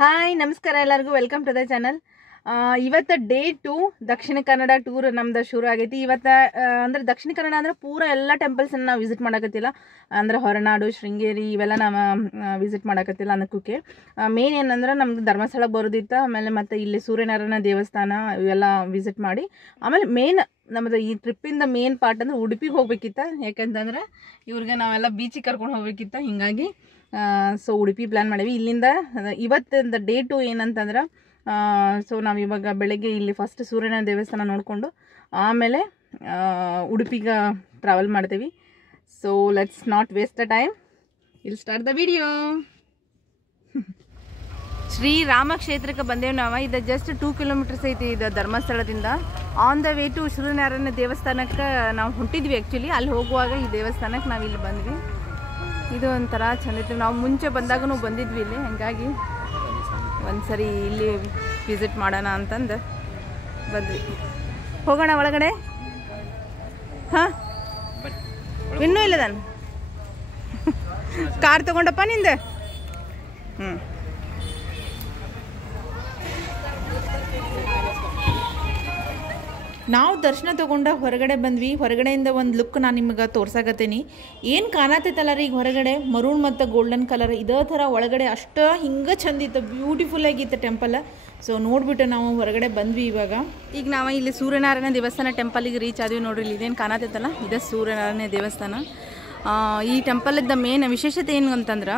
Hi ನಮಸ್ಕಾರ ಎಲ್ಲರಿಗೂ welcome to the channel. ಇವತ್ತು ಡೇ 2 ದಕ್ಷಿಣ ಕನ್ನಡ ಟೂರ್ ನಮ್ದು ಶುರು ಆಗೈತಿ. ಇವತ್ತು ಅಂದ್ರೆ ದಕ್ಷಿಣ ಕನ್ನಡ ಅಂದ್ರೆ ಪೂರ ಎಲ್ಲ ಟೆಂಪಲ್ಸನ್ನು ನಾವು ವಿಸಿಟ್ ಮಾಡಕತ್ತಿಲ್ಲ. ಅಂದ್ರೆ ಹೊರನಾಡು, ಶೃಂಗೇರಿ ಇವೆಲ್ಲ ನಾವು ವಿಸಿಟ್ ಮಾಡಕತ್ತಿಲ್ಲ. ಅನ್ನೋಕ್ಕೆ ಮೇನ್ ಏನಂದ್ರೆ ನಮ್ದು ಧರ್ಮಸ್ಥಳಕ್ಕೆ ಬರೋದಿತ್ತು. ಆಮೇಲೆ ಮತ್ತು ಇಲ್ಲಿ ಸೂರ್ಯನಾರಾಯಣ ದೇವಸ್ಥಾನ ಇವೆಲ್ಲ ವಿಸಿಟ್ ಮಾಡಿ ಆಮೇಲೆ ಮೇನ್ ನಮ್ಮದು ಈ ಟ್ರಿಪ್ಪಿಂದ ಮೇನ್ ಪಾರ್ಟ್ ಅಂದ್ರೆ ಉಡುಪಿಗೆ ಹೋಗ್ಬೇಕಿತ್ತು. ಯಾಕಂತಂದ್ರೆ ಇವ್ರಿಗೆ ನಾವೆಲ್ಲ ಬೀಚಿಗೆ ಕರ್ಕೊಂಡು ಹೋಗ್ಬೇಕಿತ್ತು. ಹೀಗಾಗಿ ಸೊ ಉಡುಪಿ ಪ್ಲ್ಯಾನ್ ಮಾಡೀವಿ. ಇಲ್ಲಿಂದ ಇವತ್ತಿಂದ ಡೇ 2 ಏನಂತಂದ್ರೆ ಸೊ ನಾವು ಇವಾಗ ಬೆಳಗ್ಗೆ ಇಲ್ಲಿ ಫಸ್ಟ್ ಸೂರ್ಯನಾರಾಯಣ ದೇವಸ್ಥಾನ ನೋಡಿಕೊಂಡು ಆಮೇಲೆ ಉಡುಪಿಗೆ ಟ್ರಾವೆಲ್ ಮಾಡ್ತೀವಿ. So let's not waste the time, will start the video. Shrirama ಕ್ಷೇತ್ರಕ್ಕೆ ಬಂದೇವು ನಾವು. ಇದು ಜಸ್ಟ್ 2 ಕಿಲೋಮೀಟರ್ಸ್ ಐತಿ ಇದು ಧರ್ಮಸ್ಥಳದಿಂದ. On the way to Suryanarayana ದೇವಸ್ಥಾನಕ್ಕೆ ನಾವು ಹೊಂಟಿದ್ವಿ. ಆ್ಯಕ್ಚುಲಿ ಅಲ್ಲಿ ಹೋಗುವಾಗ ಈ ದೇವಸ್ಥಾನಕ್ಕೆ ನಾವು ಇಲ್ಲಿ ಬಂದ್ವಿ. ಇದು ಒಂಥರ ಚಂದ ಇತ್ತು. ನಾವು ಮುಂಚೆ ಬಂದಾಗೂ ಬಂದಿದ್ವಿ ಇಲ್ಲಿ, ಹಾಗಾಗಿ ಒಂದ್ಸರಿ ಇಲ್ಲಿ ವಿಸಿಟ್ ಮಾಡೋಣ ಅಂತಂದು ಬಂದ್ವಿ. ಹೋಗೋಣ ಒಳಗಡೆ. ಹಾಂ ಇನ್ನೂ ಇಲ್ಲ ನಾನು ಕಾರ್ ತಗೊಂಡಪ್ಪ ನಿಂದೆ. ನಾವು ದರ್ಶನ ತೊಗೊಂಡು ಹೊರಗಡೆ ಬಂದ್ವಿ. ಹೊರಗಡೆಯಿಂದ ಒಂದು ಲುಕ್ ನಾನು ನಿಮಗೆ ತೋರ್ಸಾಕತ್ತೀನಿ. ಏನು ಕಾಣತ್ತೈತಲ್ಲ ರೀ ಈಗ ಹೊರಗಡೆ ಮರೂನ್ ಮತ್ತು ಗೋಲ್ಡನ್ ಕಲರ್ ಇದೇ ಥರ ಒಳಗಡೆ ಅಷ್ಟು ಹಿಂಗೆ ಚಂದಿತ್ತು, ಬ್ಯೂಟಿಫುಲ್ ಆಗಿತ್ತು ಟೆಂಪಲ್. ಸೊ ನೋಡಿಬಿಟ್ಟು ನಾವು ಹೊರಗಡೆ ಬಂದ್ವಿ. ಈಗ ನಾವು ಇಲ್ಲಿ ಸೂರ್ಯನಾರಾಯಣ ದೇವಸ್ಥಾನ ಟೆಂಪಲಿಗೆ ರೀಚ್ ಆದ್ವಿ. ನೋಡ್ರಿ ಇಲ್ಲಿ ಇದೇನು ಕಾಣತ್ತೈತಲ್ಲ ಇದೇ ಸೂರ್ಯನಾರಾಯಣ ದೇವಸ್ಥಾನ. ಈ ಟೆಂಪಲಿದ್ದ ಮೇನ್ ವಿಶೇಷತೆ ಏನು ಅಂತಂದ್ರೆ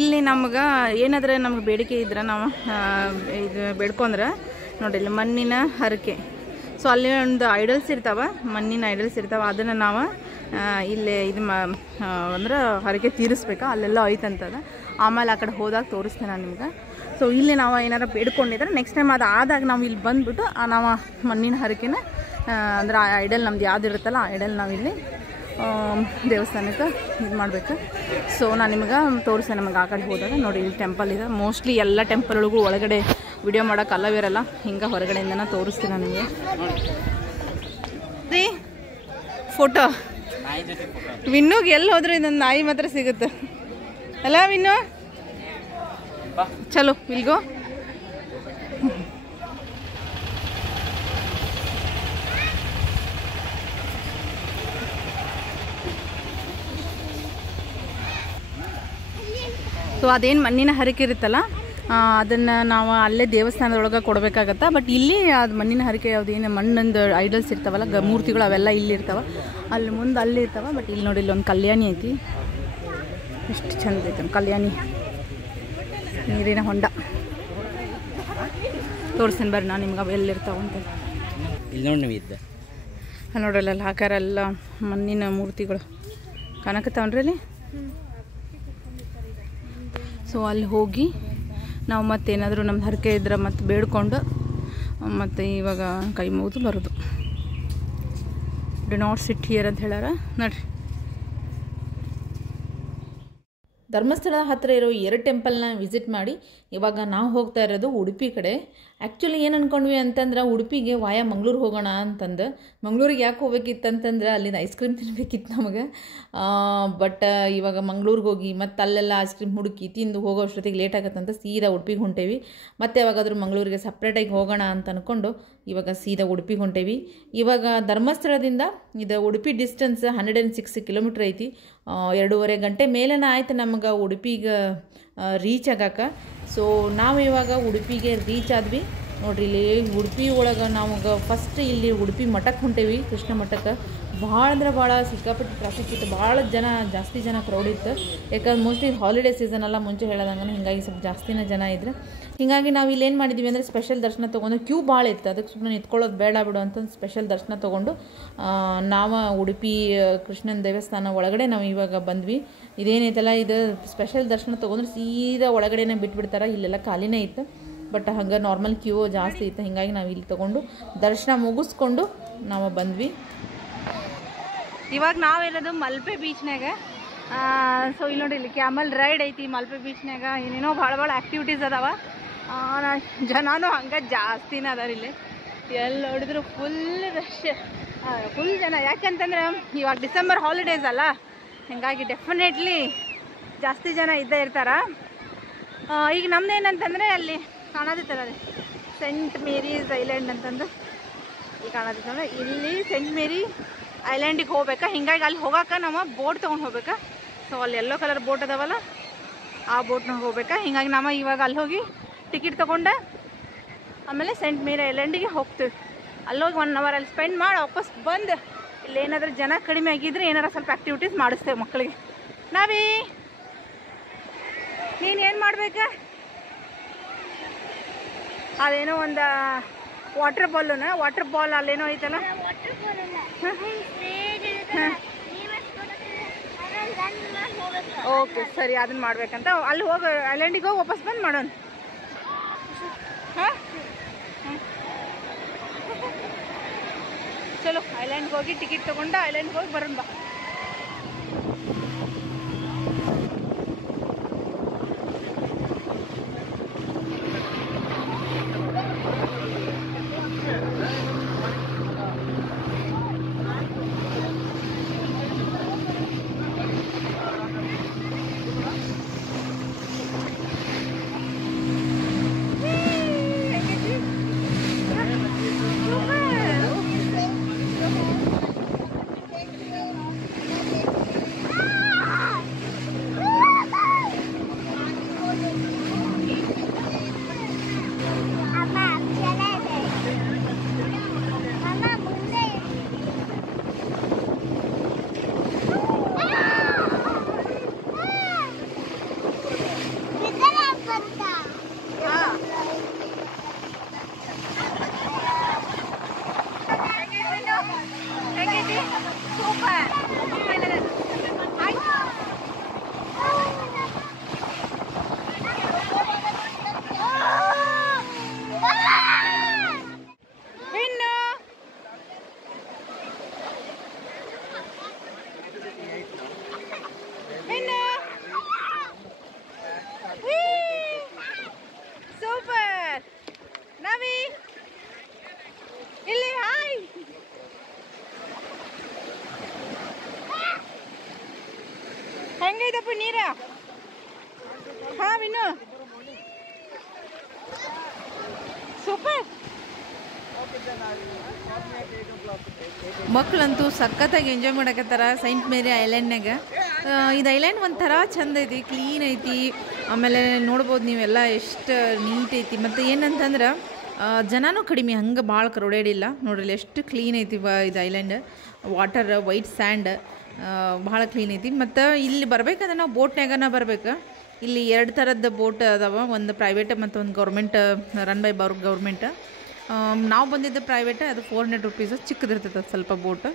ಇಲ್ಲಿ ನಮ್ಗೆ ಏನಾದ್ರೆ ನಮ್ಗೆ ಬೇಡಿಕೆ ಇದ್ರೆ ನಾವು ಇದು ಬೇಡ್ಕೊಂಡ್ರೆ ನೋಡ್ರಿ ಇಲ್ಲಿ ಮಣ್ಣಿನ ಹರಕೆ. ಸೊ ಅಲ್ಲಿ ಒಂದು ಐಡಲ್ಸ್ ಇರ್ತಾವೆ, ಮಣ್ಣಿನ ಐಡಲ್ಸ್ ಇರ್ತಾವೆ. ಅದನ್ನು ನಾವು ಇಲ್ಲೇ ಇದು ಅಂದ್ರೆ ಹರಕೆ ತೀರಿಸ್ಬೇಕು. ಅಲ್ಲೆಲ್ಲ ಐತಂತದ. ಆಮೇಲೆ ಆ ಕಡೆ ಹೋದಾಗ ತೋರಿಸ್ತೇನೆ ನಾನು ನಿಮ್ಗೆ. ಸೊ ಇಲ್ಲಿ ನಾವು ಏನಾರು ಬೇಡ್ಕೊಂಡಿದ್ರೆ ನೆಕ್ಸ್ಟ್ ಟೈಮ್ ಅದು ಆದಾಗ ನಾವು ಇಲ್ಲಿ ಬಂದುಬಿಟ್ಟು ನಾವು ಮಣ್ಣಿನ ಹರಕೆನ ಅಂದ್ರೆ ಆ ಐಡಲ್ ನಮ್ದು ಯಾವ್ದು ಇರುತ್ತಲ್ಲ ಆ ಐಡಲ್ ನಾವಿಲ್ಲಿ ದೇವಸ್ಥಾನಕ್ಕೆ ಇದು ಮಾಡಬೇಕು. ಸೊ ನಾನು ನಿಮ್ಗೆ ತೋರಿಸ್ತೇನೆ ನಮಗೆ ಆ ಕಡೆ ಹೋದಾಗ. ನೋಡಿ ಇಲ್ಲಿ ಟೆಂಪಲ್ ಇದೆ. ಮೋಸ್ಟ್ಲಿ ಎಲ್ಲ ಟೆಂಪಲ್ ಒಳಗೂ ಒಳಗಡೆ ವಿಡಿಯೋ ಮಾಡೋಕೆ ಅಲ್ಲವಿರಲ್ಲ, ಹಿಂಗೆ ಹೊರಗಡೆಯಿಂದನೇ ತೋರಿಸ್ತೀನಿ ನಾನು ನಿಮಗೆ. ರೀ ಫೋಟೋ ವಿನ್ನೂಗೆ ಎಲ್ಲಿ ಹೋದ್ರೆ ಇದೊಂದು ನಾಯಿ ಮಾತ್ರ ಸಿಗುತ್ತೆ ಅಲ್ಲ ವಿನ್ನು? ಚಲೋ ಇಲ್ಗೋ. ಸೊ ಅದೇನು ಮಣ್ಣಿನ ಹರಕೆ ಇರುತ್ತಲ್ಲ ಅದನ್ನು ನಾವು ಅಲ್ಲೇ ದೇವಸ್ಥಾನದೊಳಗೆ ಕೊಡಬೇಕಾಗತ್ತೆ. ಬಟ್ ಇಲ್ಲಿ ಅದು ಮಣ್ಣಿನ ಹರಕೆ ಯಾವುದು ಏನು ಮಣ್ಣಿಂದು ಐಡಲ್ಸ್ ಇರ್ತಾವಲ್ಲ ಮೂರ್ತಿಗಳು ಅವೆಲ್ಲ ಇಲ್ಲಿ ಇರ್ತಾವೆ, ಅಲ್ಲಿ ಮುಂದೆ ಅಲ್ಲಿ ಇರ್ತಾವೆ. ಬಟ್ ಇಲ್ಲಿ ನೋಡಿ ಇಲ್ಲೊಂದು ಕಲ್ಯಾಣಿ ಐತಿ, ಎಷ್ಟು ಚಂದ ಐತೆ ಕಲ್ಯಾಣಿ. ನೀರಿನ ಹೊಂಡ ತೋರಿಸ್ತೀನಿ ಬರ್ರಿ ನಾನು ನಿಮ್ಗೆ ಅವು ಎಲ್ಲಿರ್ತಾವೆ ಅಂತ. ನೋಡ್ರಲ್ಲ ಅಲ್ಲಿ ಹಾಕಾರ ಎಲ್ಲ ಮಣ್ಣಿನ ಮೂರ್ತಿಗಳು ಕಾಣಕತ್ತಾವನ್ರಿ ಅಲ್ಲಿ. ಸೊ ಅಲ್ಲಿ ಹೋಗಿ ನಾವು ಮತ್ತೇನಾದರೂ ನಮ್ದು ಹರಕೆ ಇದ್ರೆ ಮತ್ತೆ ಬೇಡ್ಕೊಂಡು ಮತ್ತು ಇವಾಗ ಕೈ ಮುಗಿದು ಬರೋದು. ಡು ನಾಟ್ ಸಿಟ್ ಹಿಯರ್ ಅಂತ ಹೇಳ್ಯಾರ ನೋಡ್ರಿ. ಧರ್ಮಸ್ಥಳ ಹತ್ತಿರ ಇರೋ 2 ಟೆಂಪಲ್ನ ವಿಸಿಟ್ ಮಾಡಿ ಇವಾಗ ನಾವು ಹೋಗ್ತಾ ಇರೋದು ಉಡುಪಿ ಕಡೆ. ಆ್ಯಕ್ಚುಲಿ ಏನು ಅಂದ್ಕೊಂಡ್ವಿ ಅಂತಂದ್ರೆ ಉಡುಪಿಗೆ ವಾಯ ಮಂಗ್ಳೂರು ಹೋಗೋಣ ಅಂತಂದು. ಮಂಗ್ಳೂರಿಗೆ ಯಾಕೆ ಹೋಗ್ಬೇಕಿತ್ತು ಅಂತಂದ್ರೆ ಅಲ್ಲಿಂದ ಐಸ್ ಕ್ರೀಮ್ ತಿನ್ಬೇಕಿತ್ತು ನಮಗೆ. ಬಟ್ ಇವಾಗ ಮಂಗ್ಳೂರಿಗೆ ಹೋಗಿ ಮತ್ತು ಅಲ್ಲೆಲ್ಲ ಐಸ್ ಕ್ರೀಮ್ ಹುಡುಕಿ ತಿಂದು ಹೋಗೋ ಅಷ್ಟೊತ್ತಿಗೆ ಲೇಟ್ ಆಗುತ್ತಂತ ಸೀದಾ ಉಡುಪಿಗೆ ಹೊಂಟೇವಿ. ಮತ್ತು ಯಾವಾಗಾದ್ರೂ ಮಂಗ್ಳೂರಿಗೆ ಸಪ್ರೇಟಾಗಿ ಹೋಗೋಣ ಅಂತ ಅಂದ್ಕೊಂಡು ಇವಾಗ ಸೀದಾ ಉಡುಪಿಗೆ ಹೊಂಟೇವಿ. ಇವಾಗ ಧರ್ಮಸ್ಥಳದಿಂದ ಇದು ಉಡುಪಿ ಡಿಸ್ಟೆನ್ಸ್ 106 ಕಿಲೋಮೀಟ್ರ್ ಐತಿ. 2.5 ಗಂಟೆ ಮೇಲೇನ ಆಯ್ತು ನಮಗೆ ಉಡುಪಿಗೆ ರೀಚ್ ಆಗಕ್ಕೆ. ಸೊ ನಾವು ಇವಾಗ ಉಡುಪಿಗೆ ರೀಚ್ ಆದ್ವಿ. ನೋಡ್ರಿ ಇಲ್ಲಿ ಉಡುಪಿ ಒಳಗೆ ನಮಗೆ ಫಸ್ಟ್ ಇಲ್ಲಿ ಉಡುಪಿ ಮಠಕ್ಕೆ ಹೊಂಟೇವಿ, ಕೃಷ್ಣ ಮಠಕ್ಕೆ. ಭಾಳ ಅಂದ್ರೆ ಭಾಳ ಸಿಕ್ಕಾಪಟ್ಟೆ ಟ್ರಾಫಿಕ್ ಇತ್ತು, ಭಾಳ ಜಾಸ್ತಿ ಜನ ಕ್ರೌಡ್ ಇತ್ತು. ಯಾಕಂದ್ರೆ ಮೋಸ್ಟ್ಲಿ ಹಾಲಿಡೇ ಸೀಸನ್ ಅಲ್ಲ ಮುಂಚೆ ಹೇಳೋದಂಗೆ, ಹೀಗಾಗಿ ಸ್ವಲ್ಪ ಜಾಸ್ತಿನೇ ಜನ ಇದ್ರು. ಹೀಗಾಗಿ ನಾವು ಇಲ್ಲಿ ಏನು ಮಾಡಿದ್ವಿ ಅಂದರೆ ಸ್ಪೆಷಲ್ ದರ್ಶನ ತೊಗೊಂಡು ಕ್ಯೂ ಭಾಳ ಇತ್ತು, ಅದಕ್ಕೆ ಸುಮ್ಮನೆ ನಿಂತ್ಕೊಳ್ಳೋದು ಬೇಡ ಬಿಡು ಅಂತಂದು ಸ್ಪೆಷಲ್ ದರ್ಶನ ತೊಗೊಂಡು ನಾವು ಉಡುಪಿ ಕೃಷ್ಣನ ದೇವಸ್ಥಾನ ಒಳಗಡೆ ನಾವು ಇವಾಗ ಬಂದ್ವಿ. ಇದೇನೈತಲ್ಲ ಇದು ಸ್ಪೆಷಲ್ ದರ್ಶನ ತೊಗೊಂಡ್ರೆ ಸೀದಾ ಒಳಗಡೆನೇ ಬಿಟ್ಬಿಡ್ತಾರೆ. ಇಲ್ಲೆಲ್ಲ ಖಾಲಿನೇ ಇತ್ತು, ಬಟ್ ಹಂಗೆ ನಾರ್ಮಲ್ ಕ್ಯೂ ಜಾಸ್ತಿ ಇತ್ತು. ಹೀಗಾಗಿ ನಾವು ಇಲ್ಲಿ ತೊಗೊಂಡು ದರ್ಶನ ಮುಗಿಸ್ಕೊಂಡು ನಾವು ಬಂದ್ವಿ. ಇವಾಗ ನಾವಿರೋದು ಮಲ್ಪೆ ಬೀಚ್ನಾಗ. ಸೊ ಇಲ್ಲಿ ನೋಡಿ ಇಲ್ಲಿ ಕ್ಯಾಮಲ್ ರೈಡ್ ಐತಿ ಮಲ್ಪೆ ಬೀಚ್ನಾಗ. ಏನೇನೋ ಭಾಳ ಆ್ಯಕ್ಟಿವಿಟೀಸ್ ಅದಾವ. ಜನನೂ ಹಂಗೆ ಜಾಸ್ತಿನೇ ಅದಾರ ಇಲ್ಲಿ. ಎಲ್ಲಿ ನೋಡಿದ್ರು ಫುಲ್ ರಶ್, ಫುಲ್ ಜನ. ಯಾಕಂತಂದ್ರೆ ಇವಾಗ ಡಿಸೆಂಬರ್ ಹಾಲಿಡೇಸ್ ಅಲ್ಲ, ಹೀಗಾಗಿ ಡೆಫಿನೆಟ್ಲಿ ಜಾಸ್ತಿ ಜನ ಇದ್ದೇ ಇರ್ತಾರೆ. ಈಗ ನಮ್ದು ಏನಂತಂದರೆ ಅಲ್ಲಿ ಕಾಣದಿತ್ತಲ್ಲ ರೀ ಸೆಂಟ್ ಮೇರೀಸ್ ಐಲ್ಯಾಂಡ್ ಅಂತಂದು ಈಗ ಕಾಣದಿತ್ತಂದ್ರೆ ಇಲ್ಲಿ ಸೆಂಟ್ ಮೇರಿ ಐಲ್ಯಾಂಡಿಗೆ ಹೋಗ್ಬೇಕಾ. ಹಿಂಗಾಗಿ ಅಲ್ಲಿ ಹೋಗೋಕೆ ನಾವು ಬೋಟ್ ತೊಗೊಂಡು ಹೋಗ್ಬೇಕಾ. ಸೊ ಅಲ್ಲಿ ಯೆಲ್ಲೋ ಕಲರ್ ಬೋಟ್ ಅದಾವಲ್ಲ ಆ ಬೋಟ್ನಾಗ ಹೋಗ್ಬೇಕಾ. ಹಿಂಗಾಗಿ ನಾವು ಇವಾಗ ಅಲ್ಲಿ ಹೋಗಿ ಟಿಕೆಟ್ ತೊಗೊಂಡು ಆಮೇಲೆ ಸೆಂಟ್ ಮೇರಿ ಐಲ್ಯಾಂಡಿಗೆ ಹೋಗ್ತೀವಿ. ಅಲ್ಲೋಗಿ 1 ಅವರ್ ಅಲ್ಲಿ ಸ್ಪೆಂಡ್ ಮಾಡಿ ವಾಪಸ್ ಬಂದು ಇಲ್ಲಿ ಏನಾದರೂ ಜನ ಕಡಿಮೆ ಆಗಿದ್ರೆ ಏನಾರು ಸ್ವಲ್ಪ ಆ್ಯಕ್ಟಿವಿಟೀಸ್ ಮಾಡಿಸ್ತೇವೆ ಮಕ್ಕಳಿಗೆ. ನೀನೇನು ಮಾಡ್ಬೇಕಾ? ಅದೇನೋ ಒಂದು ವಾಟರ್ ಬಾಲ್ ಅಲ್ಲೇನೋ ಐತಲ್ಲ. ಓಕೆ ಸರಿ, ಅದನ್ನ ಮಾಡ್ಬೇಕಂತ. ಅಲ್ಲಿ ಹೋಗಿ ಐಲ್ಯಾಂಡಿಗೆ ಹೋಗಿ ವಾಪಸ್ ಬಂದು ಮಾಡೋಣ. ಹಾಂ ಚಲೋ, ಐಲ್ಯಾಂಡ್ಗೆ ಹೋಗಿ ಟಿಕೆಟ್ ತೊಗೊಂಡು ಐಲ್ಯಾಂಡ್ಗೆ ಹೋಗಿ ಬರೋಣ ಬಾ. ಹೆಂಗೈತಪ್ಪ ನೀರ? ಹಾಂ ವಿನು, ಸೂಪರ್. ಮಕ್ಕಳಂತೂ ಸಖತ್ತಾಗಿ ಎಂಜಾಯ್ ಮಾಡಕತ್ತಾರ ಸೈಂಟ್ ಮೇರಿ ಐಲ್ಯಾಂಡ್ನಾಗ. ಇದು ಐಲ್ಯಾಂಡ್ ಒಂಥರ ಚಂದ ಐತಿ, ಕ್ಲೀನ್ ಐತಿ. ಆಮೇಲೆ ನೋಡ್ಬೋದು ನೀವೆಲ್ಲ ಎಷ್ಟು ನೀಟ್ ಐತಿ. ಮತ್ತು ಏನಂತಂದ್ರೆ ಜನನೂ ಕಡಿಮೆ, ಹಂಗೆ ಭಾಳ ಕ್ರೌಡೆಡ್ ನೋಡ್ರಿ ಎಷ್ಟು ಕ್ಲೀನ್ ಐತಿ ಇದು ಐಲ್ಯಾಂಡ್. ವಾಟರ್ ವೈಟ್ ಸ್ಯಾಂಡ್ ಭಾಳ ಕ್ಲೀನ್ ಐತಿ. ಮತ್ತು ಇಲ್ಲಿ ಬರ್ಬೇಕಂದ್ರೆ ನಾವು ಬೋಟ್ನಾಗನ ಬರ್ಬೇಕು. ಇಲ್ಲಿ 2 ಥರದ ಬೋಟ್ ಅದಾವ, ಒಂದು ಪ್ರೈವೇಟ್ ಮತ್ತು ಒಂದು ಗೌರ್ಮೆಂಟ್, ರನ್ ಬೈ ಗೌರ್ಮೆಂಟ್. ನಾವು ಬಂದಿದ್ದು ಪ್ರೈವೇಟ್, ಅದು 400 ರುಪೀಸ್, ಚಿಕ್ಕದಿರ್ತೈತೆ ಅದು ಸ್ವಲ್ಪ ಬೋಟ್.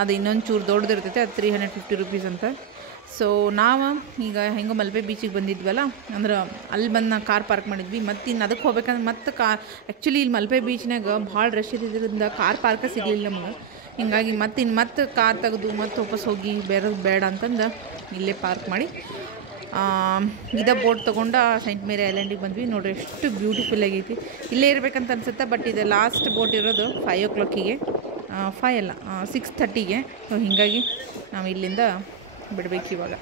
ಅದು ಇನ್ನೊಂದು ಚೂರು ದೊಡ್ಡದಿರ್ತೈತೆ, ಅದು 350 ರುಪೀಸ್ ಅಂತ. ಸೊ ನಾವು ಈಗ ಹೆಂಗೋ ಮಲ್ಪೆ ಬೀಚಿಗೆ ಬಂದಿದ್ವಲ್ಲ, ಅಂದ್ರೆ ಅಲ್ಲಿ ಬಂದು ನಾವು ಕಾರ್ ಪಾರ್ಕ್ ಮಾಡಿದ್ವಿ. ಮತ್ತು ಇನ್ನು ಅದಕ್ಕೆ ಹೋಗ್ಬೇಕಂದ್ರೆ ಮತ್ತು ಆ್ಯಕ್ಚುಲಿ ಇಲ್ಲಿ ಮಲ್ಪೆ ಬೀಚ್ನಾಗ ಭಾಳ ರಶ್ ಇದ್ದಿದ್ದರಿಂದ ಕಾರ್ ಪಾರ್ಕ ಸಿಗಲಿಲ್ಲ ನಮಗೆ. ಹಿಂಗಾಗಿ ಮತ್ತೆ ಕಾರ್ ತೆಗೆದು ಮತ್ತೆ ವಾಪಸ್ ಹೋಗಿ ಬೇಡ ಅಂತಂದು ಇಲ್ಲೇ ಪಾರ್ಕ್ ಮಾಡಿ ಇದೇ ಬೋಟ್ ತೊಗೊಂಡು ಸೈಂಟ್ ಮೇರಿ ಐಲ್ಯಾಂಡಿಗೆ ಬಂದ್ವಿ. ನೋಡಿರಿ ಎಷ್ಟು ಬ್ಯೂಟಿಫುಲ್ ಆಗೈತಿ. ಇಲ್ಲೇ ಇರಬೇಕಂತ ಅನ್ಸುತ್ತೆ, ಬಟ್ ಇದು ಲಾಸ್ಟ್ ಬೋಟ್ ಇರೋದು 5 o'clockಗೆ, 5 ಅಲ್ಲ 6:30ಗೆ. ಸೊ ಹೀಗಾಗಿ ನಾವು ಇಲ್ಲಿಂದ ಬಿಡಬೇಕು ಇವಾಗ.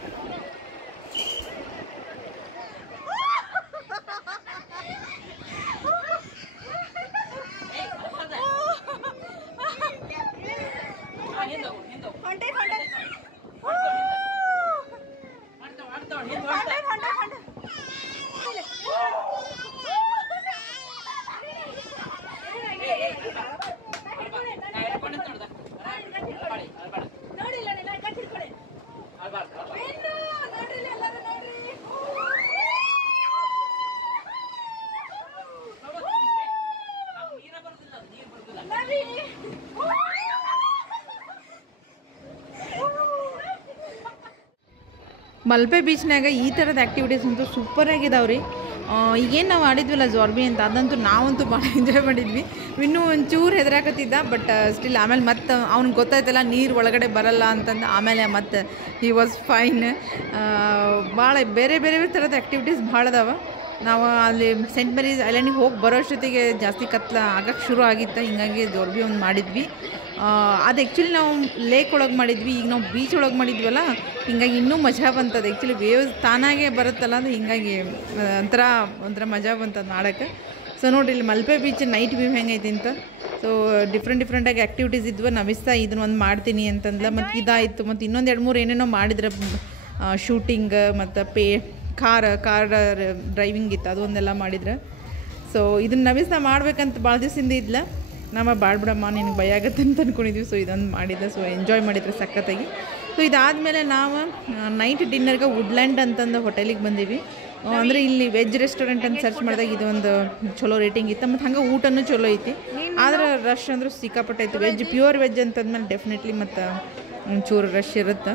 ಮಲ್ಪೆ ಬೀಚ್ನಾಗ ಈ ಥರದ ಆ್ಯಕ್ಟಿವಿಟೀಸ್ ಅಂತೂ ಸೂಪರಾಗಿದ್ದಾವೆ ರೀ. ಈಗೇನು ನಾವು ಆಡಿದ್ವಲ್ಲ ಜಾರ್ಬಿ ಅಂತ, ಅದಂತೂ ನಾವಂತೂ ಭಾಳ ಎಂಜಾಯ್ ಮಾಡಿದ್ವಿ. ಇನ್ನೂ ಒಂಚೂರು ಹೆದರಾಕತ್ತಿದ್ದ, ಬಟ್ ಸ್ಟಿಲ್ ಆಮೇಲೆ ಮತ್ತೆ ಅವ್ನಿಗೆ ಗೊತ್ತಾಯ್ತಲ್ಲ ನೀರು ಒಳಗಡೆ ಬರಲ್ಲ ಅಂತಂದು, ಆಮೇಲೆ ಮತ್ತೆ ಹಿ ವಾಸ್ ಫೈನ್. ಭಾಳ ಬೇರೆ ಬೇರೆ ಥರದ ಆ್ಯಕ್ಟಿವಿಟೀಸ್ ಭಾಳ ಅದಾವೆ. ನಾವು ಅಲ್ಲಿ ಸೆಂಟ್ ಮೇರೀಸ್ ಐಲ್ಯಾಂಡಿಗೆ ಹೋಗಿ ಬರೋ ಅಷ್ಟೊತ್ತಿಗೆ ಜಾಸ್ತಿ ಕತ್ಲ ಆಗಕ್ಕೆ ಶುರು ಆಗಿತ್ತು, ಹಿಂಗಾಗಿ ಜೋರ್ ಭೀ ಒಂದು ಮಾಡಿದ್ವಿ. ಅದು ಆ್ಯಕ್ಚುಲಿ ನಾವು ಲೇಕ್ ಒಳಗೆ ಮಾಡಿದ್ವಿ, ಈಗ ನಾವು ಬೀಚ್ ಒಳಗೆ ಮಾಡಿದ್ವಲ್ಲ, ಹಿಂಗಾಗಿ ಇನ್ನೂ ಮಜಾ ಬಂತದ್ದು. ಆ್ಯಕ್ಚುಲಿ ವೇವ್ಸ್ ತಾನಾಗೆ ಬರುತ್ತಲ್ಲ, ಅದು ಹಿಂಗಾಗಿ ಒಂಥರ ಮಜಾ ಬಂತದ್ದು ಮಾಡೋಕ್ಕೆ. ಸೊ ನೋಡಿರಿ ಇಲ್ಲಿ ಮಲ್ಪೆ ಬೀಚ್ ನೈಟ್ ವ್ಯೂ ಹೆಂಗೈತಿ ಅಂತ. ಸೊ ಡಿಫ್ರೆಂಟಾಗಿ ಆ್ಯಕ್ಟಿವಿಟೀಸ್ ಇದ್ವು. ನವಿಸ್ತಾ ಇದನ್ನ ಒಂದು ಮಾಡ್ತೀನಿ ಅಂತಂದ್ಲ, ಮತ್ತು ಇದಾಯಿತು. ಮತ್ತು ಇನ್ನೊಂದು 2-3 ಏನೇನೋ ಮಾಡಿದ್ರೆ ಶೂಟಿಂಗ್ ಮತ್ತು ಕಾರ್ ಡ್ರೈವಿಂಗ್ ಇತ್ತು, ಅದು ಒಂದೆಲ್ಲ ಮಾಡಿದ್ರೆ. ಸೊ ಇದನ್ನು ನವಿಸ್ತಾ ಮಾಡ್ಬೇಕಂತ ಭಾಳ ದಿವಸದಿಂದ ಇದ್ಲ. ನಮ್ಮ ಬಾಡ್ಬಿಡಮ್ಮ ನಿನಗೆ ಭಯ ಆಗತ್ತೆ ಅಂತ ಅಂದ್ಕೊಂಡಿದ್ವಿ. ಸೊ ಇದೊಂದು ಮಾಡಿದ್ದೆ. ಸೊ ಎಂಜಾಯ್ ಮಾಡಿದ್ರೆ ಸಖತ್ತಾಗಿ. ಸೊ ಇದಾದಮೇಲೆ ನಾವು ನೈಟ್ ಡಿನ್ನರ್ಗೆ ವುಡ್ಲ್ಯಾಂಡ್ ಅಂತಂದು ಹೋಟೆಲಿಗೆ ಬಂದೀವಿ. ಅಂದರೆ ಇಲ್ಲಿ ವೆಜ್ ರೆಸ್ಟೋರೆಂಟ್ ಅಂತ ಸರ್ಚ್ ಮಾಡಿದಾಗ ಇದೊಂದು ಚಲೋ ರೇಟಿಂಗ್ ಇತ್ತು, ಮತ್ತು ಹಂಗೆ ಊಟನೂ ಚಲೋ ಐತಿ. ಆದ್ರೆ ರಶ್ ಅಂದ್ರೆ ಸಿಕ್ಕಾಪಟ್ಟೆ ಐತಿ. ಪ್ಯೂರ್ ವೆಜ್ ಅಂತಂದ್ಮೇಲೆ ಡೆಫಿನೆಟ್ಲಿ ಮತ್ತು ಒಂಚೂರು ರಶ್ ಇರುತ್ತೆ.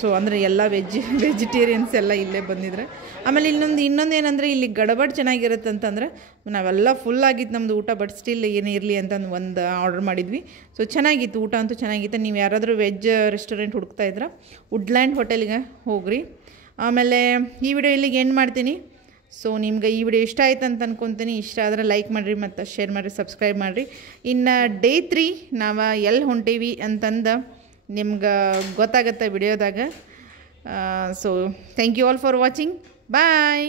ಸೊ ಅಂದರೆ ಎಲ್ಲ ವೆಜಿಟೇರಿಯನ್ಸ್ ಎಲ್ಲ ಇಲ್ಲೇ ಬಂದಿದ್ರೆ. ಆಮೇಲೆ ಇನ್ನೊಂದು ಏನಂದರೆ ಇಲ್ಲಿ ಗಡಬಡ್ ಚೆನ್ನಾಗಿರುತ್ತೆ ಅಂತಂದ್ರೆ, ನಾವೆಲ್ಲ ಫುಲ್ ಆಗಿತ್ತು ನಮ್ಮದು ಊಟ, ಬಟ್ ಸ್ಟಿಲ್ ಏನು ಇರಲಿ ಅಂತಂದು ಒಂದು ಆರ್ಡರ್ ಮಾಡಿದ್ವಿ. ಸೊ ಚೆನ್ನಾಗಿತ್ತು, ಊಟ ಅಂತೂ ಚೆನ್ನಾಗಿತ್ತು. ನೀವು ಯಾರಾದರೂ ವೆಜ್ ರೆಸ್ಟೋರೆಂಟ್ ಹುಡುಕ್ತಾ ಇದ್ರೆ ವುಡ್ಲ್ಯಾಂಡ್ ಹೋಟೆಲ್ಗೆ ಹೋಗ್ರಿ. ಆಮೇಲೆ ಈ ವಿಡಿಯೋ ಇಲ್ಲಿಗೆ ಎಂಡ್ ಮಾಡ್ತೀನಿ. ಸೊ ನಿಮ್ಗೆ ಈ ವಿಡಿಯೋ ಇಷ್ಟ ಆಯ್ತು ಅಂತ ಅಂದ್ಕೊತೀನಿ. ಇಷ್ಟ ಆದರೆ ಲೈಕ್ ಮಾಡಿರಿ, ಮತ್ತು ಶೇರ್ ಮಾಡಿರಿ, ಸಬ್ಸ್ಕ್ರೈಬ್ ಮಾಡಿರಿ. ಇನ್ನು ಡೇ 3 ನಾವು ಎಲ್ಲಿ ಹೊಂಟೀವಿ ಅಂತಂದು ನಿಮ್ಗೆ ಗೊತ್ತಾಗುತ್ತೆ ವಿಡಿಯೋದಾಗ. So thank you all for watching. Bye.